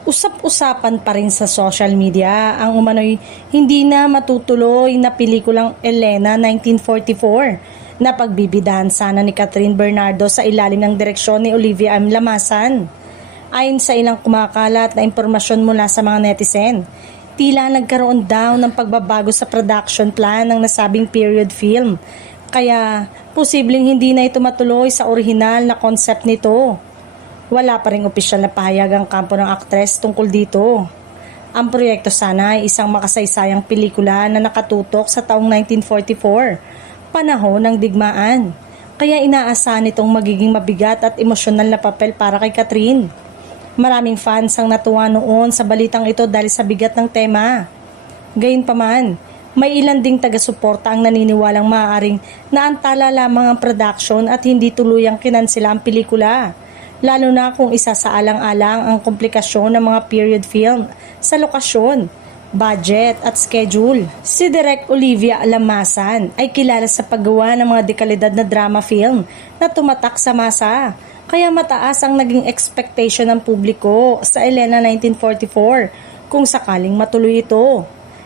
Usap-usapan pa rin sa social media ang umano'y hindi na matutuloy na pelikulang Elena 1944 na pagbibidahan sana ni Catherine Bernardo sa ilalim ng direksyon ni Olivia M. Lamasan. Ayon sa ilang kumakalat na impormasyon mula sa mga netizen, tila nagkaroon daw ng pagbabago sa production plan ng nasabing period film, kaya posibleng hindi na ito matuloy sa orihinal na concept nito. Wala pa ring opisyal na pahayag ang kampo ng aktres tungkol dito. Ang proyekto sana ay isang makasaysayang pelikula na nakatutok sa taong 1944, panahon ng digmaan. Kaya inaasahan itong magiging mabigat at emosyonal na papel para kay Catherine. Maraming fans ang natuwa noon sa balitang ito dahil sa bigat ng tema. Gayunpaman, may ilan ding taga-suporta ang naniniwalang maaaring naantala lamang ang production at hindi tuluyang kinansela ang pelikula, lalo na kung isasaalang-alang ang komplikasyon ng mga period film sa lokasyon, budget at schedule. Si Direk Olivia Lamasan ay kilala sa paggawa ng mga dekalidad na drama film na tumatak sa masa, kaya mataas ang naging expectation ng publiko sa Elena 1944 kung sakaling matuloy ito.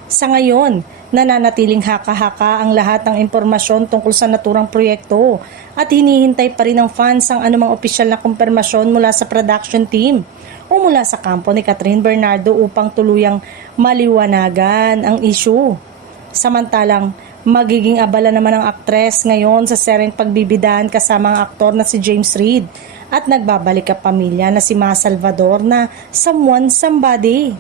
Sa ngayon, nananatiling haka-haka ang lahat ng impormasyon tungkol sa naturang proyekto at hinihintay pa rin ng fans ang anumang opisyal na kumpirmasyon mula sa production team o mula sa kampo ni Catherine Bernardo upang tuluyang maliwanagan ang issue. Samantalang, magiging abala naman ang aktres ngayon sa seryeng pagbibidahan kasama ang aktor na si James Reid at nagbabalik ang pamilya na si Ma Salvador na Someone Somebody.